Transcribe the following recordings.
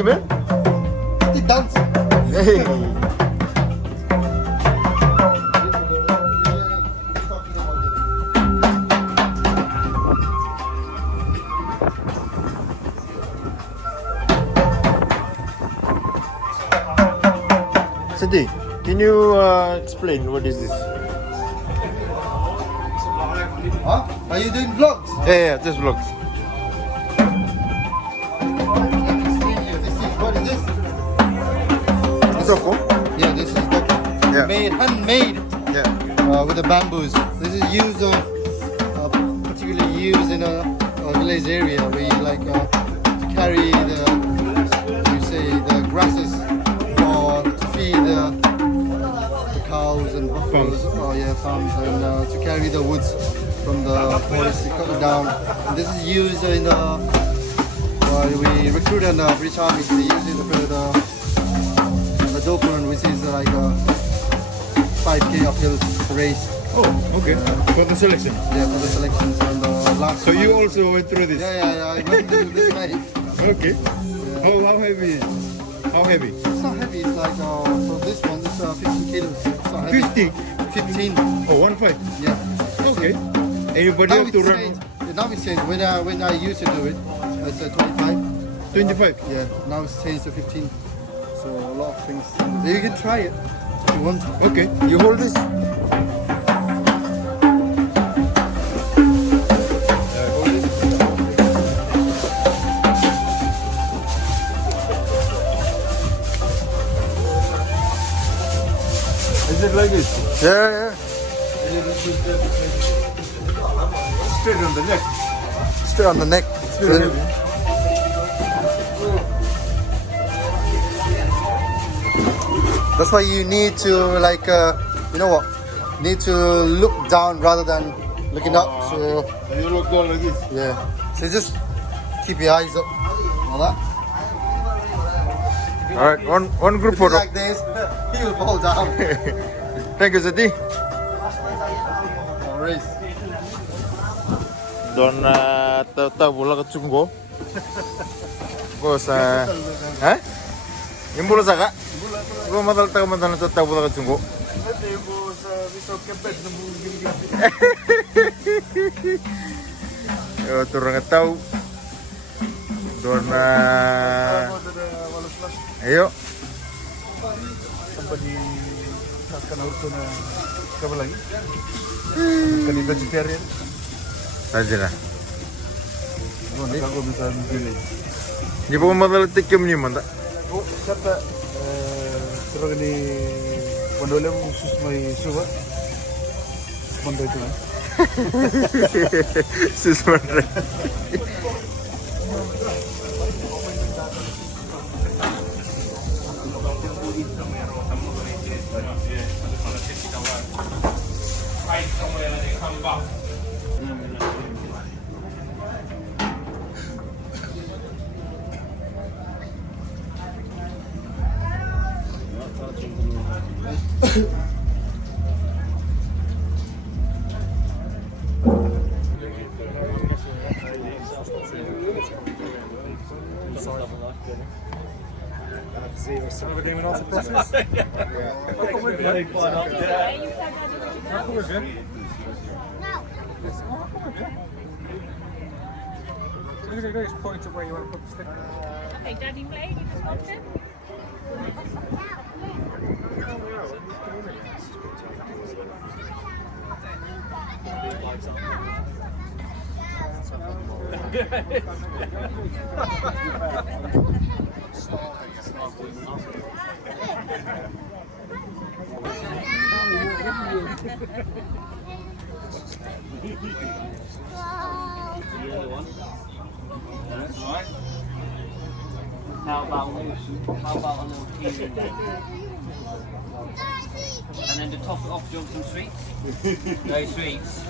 City, man. City dance. Hey. City, can you explain what is this? Huh? Are you doing vlogs? Yeah, just vlogs. What is this? Doko? Yeah, this is doko. Yeah. Made, handmade Yeah. with the bamboos. This is used, particularly used in a village area where you like to carry the grasses or to feed the cows and buffaloes. Oh yeah, farms, and to carry the woods from the forest, you cut it down. And this is used in the we recruit in the British Army. They use it for the Dokun, which is like a 5K uphill race. Oh, okay. For the selection. Yeah, for the selections and the last. So you one. also went through this? Yeah. I went to this night. Okay. Yeah. How heavy is it? How heavy? It's not heavy. It's like for this one, it's 15 kilos. It's not heavy. 50? 15. Oh, 1.5. Yeah. Okay. Anybody Now have to it's run? changed. Yeah, now it's changed. When I used to do it, it's 25. 25. Yeah. Now it's changed to 15. So a lot of things. You can try it if you want. Okay. You hold this. Is it like this? Yeah. Straight on the neck. Straight on the neck. That's why you need to like, you know what? Need to look down rather than looking up. So You look down like this. yeah. So just keep your eyes up. All that. Alright, one group If you photo. like this, he will fall down. Thank you, Zati. Race. Don tahu bola ke Cunggo. Bos, eh? Yang bola saka? Gua matal tahu bola ke Cunggo. Yo, turun nggak tahu. Don, ayo. Sampai di Naskah Urso na kapan lagi? Kanina vegetarian. Aja lah. Ako bisa pilih. Di bawah matal tikim ni mana? Oh, kata terus ni pandolem khusus mai suba. Mandai tu. Susmandra. Just point to where you want to put the sticker. Okay, Daddy Blade, you just want it? How about a little kiwi? And then to top it off, do you want some sweets? No sweets.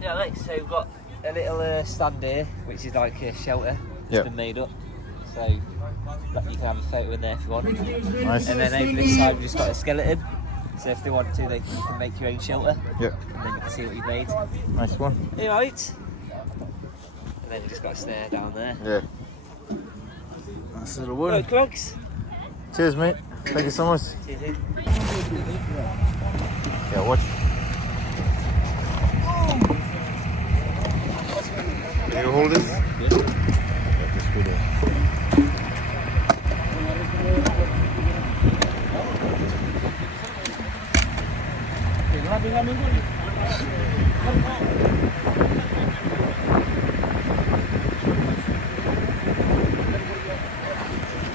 Yeah, like, so we've got a little stand here, which is like a shelter. It's Yeah. been made up. So like, you can have a photo in there if you want. Nice. And then over this side, we've just got a skeleton. So if they want to, you can make your own shelter. Yeah. And then you can see what you've made. Nice one. Alright. And then you just got a stair down there. Yeah. Nice little one. Right, Crags. Cheers, mate. Thank you so much. Cheers. Yeah, watch. Can you hold this? Yeah. Just do that. Can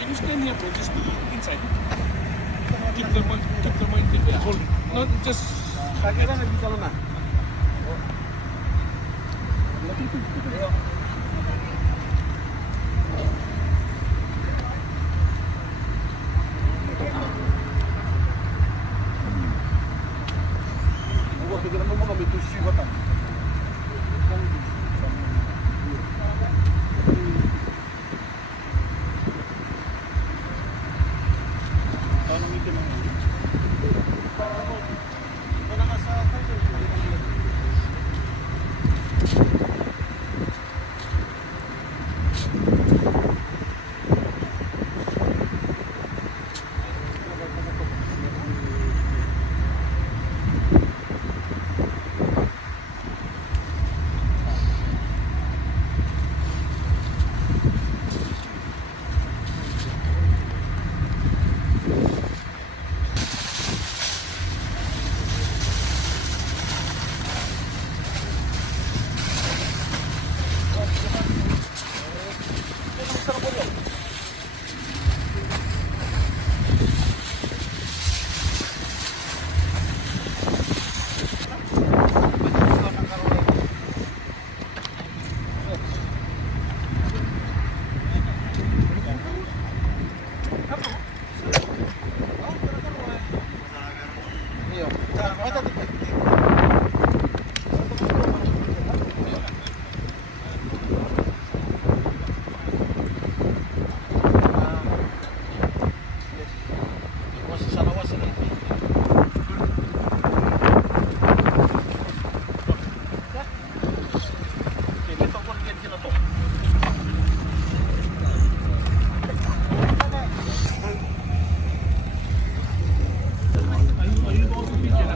you stand here, bro? Just be inside. Keep the mic in there. Hold it. Not just.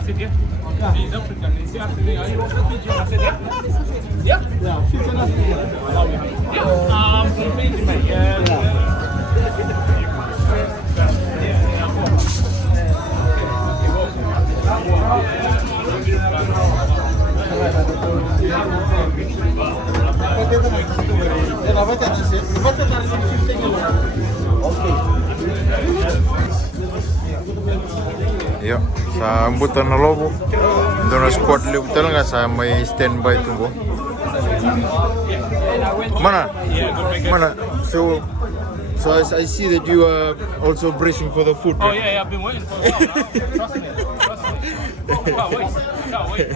He's African. Is he African? Are you also Fijian? I said, yeah. Yeah, Fijian African. Yeah. From Fiji, mate. Yuk, sa ambutan na lobo. Doon na squad live talaga sa may standby tunggu. Mana? Mana? So I see that you are also bracing for the food. Oh yeah, I've been waiting for a while. Trust me. Can't wait.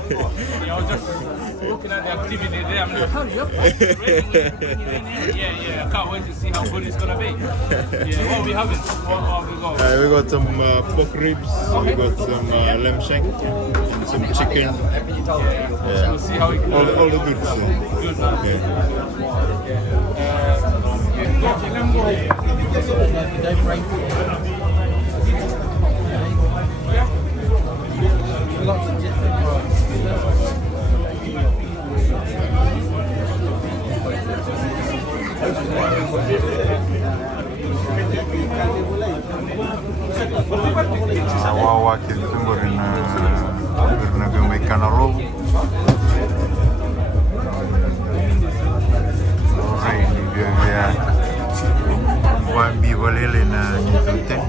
Yeah, I was just looking at the activity there. I'm like, hurry up. Yeah. I can't wait to see how good it's gonna be. Yeah, what are we having? What have we got? We got some pork ribs, we got some lamb shank, and some chicken. Yeah. We'll see how it goes. All the goods. Good, man. Wawa kita tunggu karena gamai kanalo. Orang ini dia wambi walele na nyitute.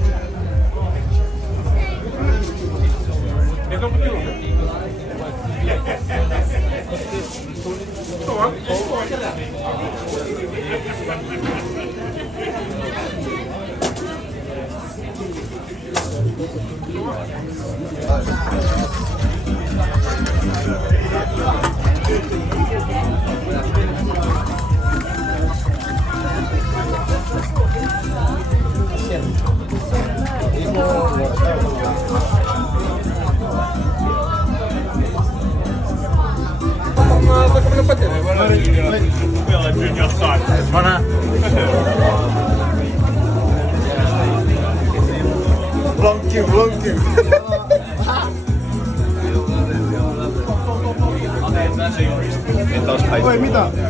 Mana? Long queue. Oi, Mita. Thank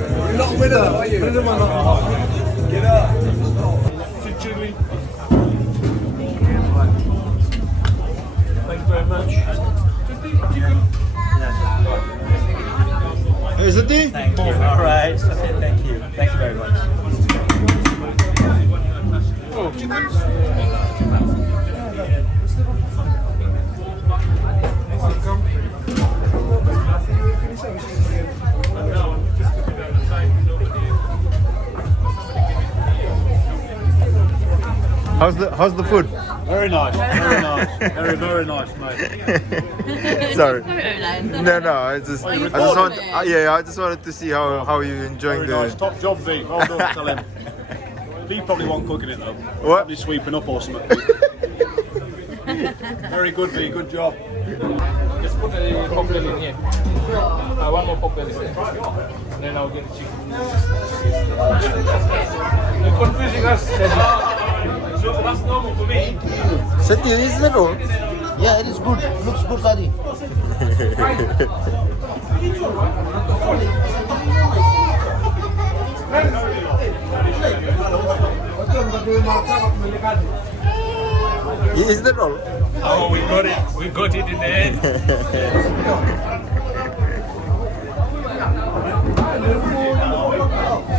you very much. Is it tea? Thank you. All right. Okay, thank you. Thank you very much. Oh, chickens. How's the food? Very nice. Very nice. Very nice, mate. Sorry. No. No, I just want. I just wanted to see how you enjoying Very nice. the. Top job, V. Well done. Tell him. V probably won't cooking it though. What? Probably sweeping up or something. Very good, V. Good job. Just put the pork belly in here. One more pork belly there. And then I'll get the chicken. You're confusing us. So that's normal for me. Sati, is that all? Yeah, it is good. Looks good, Sadi. Is that all? Oh, we got it. We got it in the end.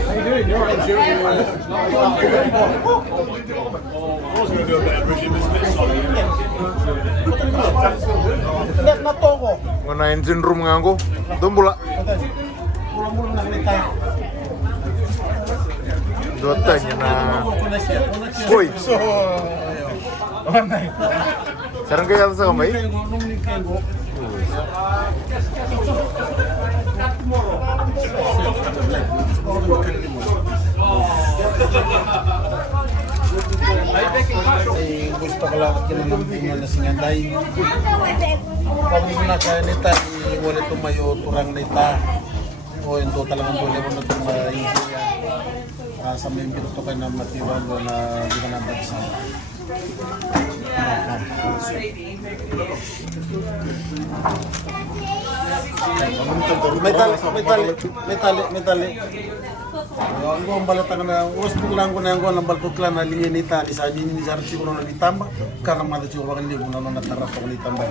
How you doing? You're right. I was going to do a bit of rhythm, isn't it? Sorry. Mana engine room nganggo? Tumbula. Dotanya na. Oi. Sarang kaya sa kamay? Gusto ko lang kinanampungan na singanday. Kami na kaya nita, wala tumayo, turang nita. O yung talagang boleh mo na tumayo. Sa may binuto kayo na matiwalo na di ka nabagsa. May tali. Ang balata na urus lang ko na yung ang baltot lang na linya nita ni sa ni sa siguro na ditamba karena mata siguro kan di guna na tarap ko ni tamba.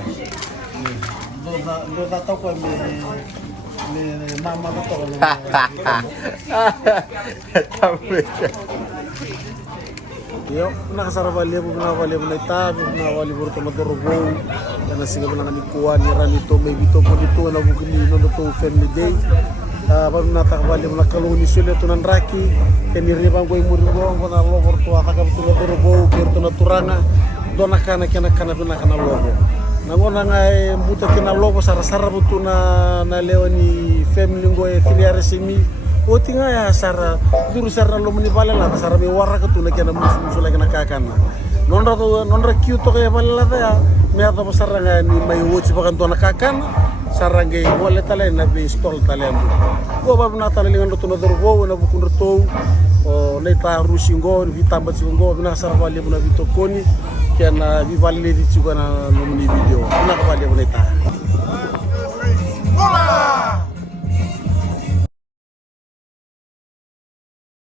Do na to ko may mama na to. Yo, nakasarabali mo na itabi, nawali mo ito madurugo. Yan ang singaw na namikuha ni Ranito, may bito po dito na bukili no to family day. Baru natakabali mo na kaluni sila ito ng raki. Kaniribang ko yung murigo, ang na lobo ito akakab ito na durugo, kaya ito na turanga. Doon nakana na lobo. Nangona nga buta kinalobo sara-sara mo ito na lewa ni family ko RSME. O tinga ya sara duru sara lo mani bala la sara be warra ka tuna kana musu la kana kakana non ra kiu to ya bala la ya me ata sara nga ni mai wochi bakan to na kakana sara nge wala tale na be stol tale ambu go ba na tale ngan to na duru go na bu kun to o le ta rusi ngo vi tamba ci ngo na sara bali bu na vi to koni kana vi bali di ci gona no mani video na ka bali bu ne ta